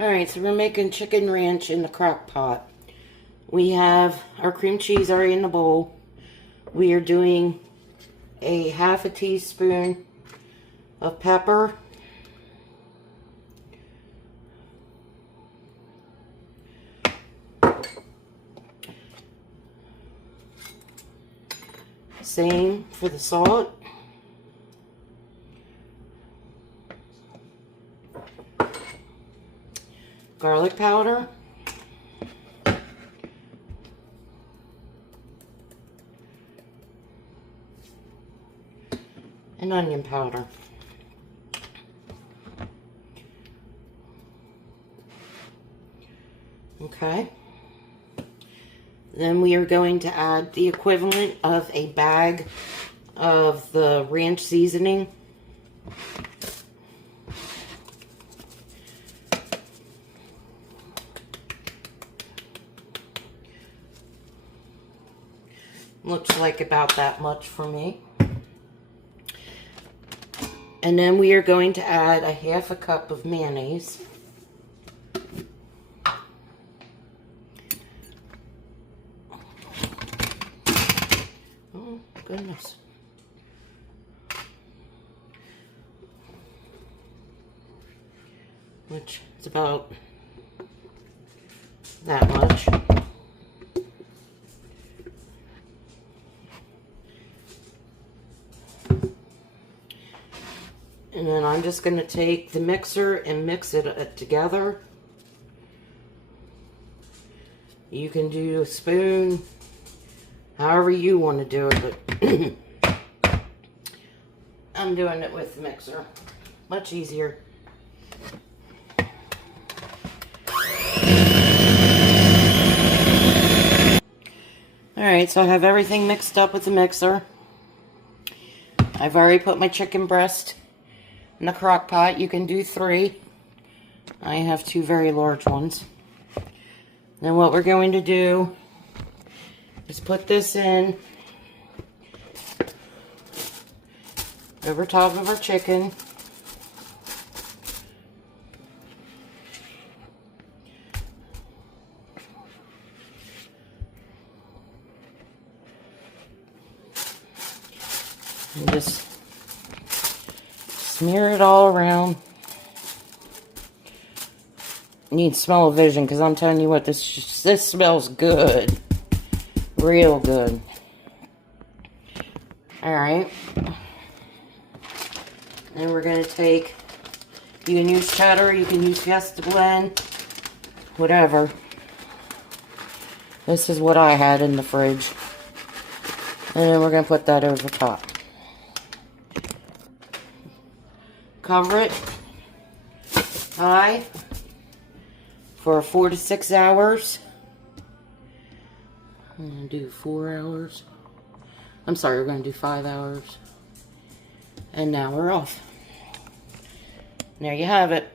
Alright, so we're making chicken ranch in the crock pot. We have our cream cheese already in the bowl. We are doing a half a teaspoon of pepper. Same for the salt. Garlic powder. And onion powder. Okay. Then we are going to add the equivalent of a bag of the ranch seasoning. Looks like about that much for me. And then we are going to add a half a cup of mayonnaise. Oh, goodness. Which is about that much. And then I'm just going to take the mixer and mix it together. You can do a spoon, however you want to do it, but I'm doing it with the mixer. Much easier. Alright, so I have everything mixed up with the mixer. I've already put my chicken breast in the crock pot. You can do 3. I have 2 very large ones. Then what we're going to do is put this in over top of our chicken. And just smear it all around. You need smell-o-vision because I'm telling you what, this smells good. Real good. Alright. Then we're going to take, you can use cheddar, you can use Fiesta blend, whatever. This is what I had in the fridge. And then we're going to put that over top. Cover it high for 4 to 6 hours. I'm going to do 4 hours. I'm sorry, we're going to do 5 hours. And now we're off. There you have it.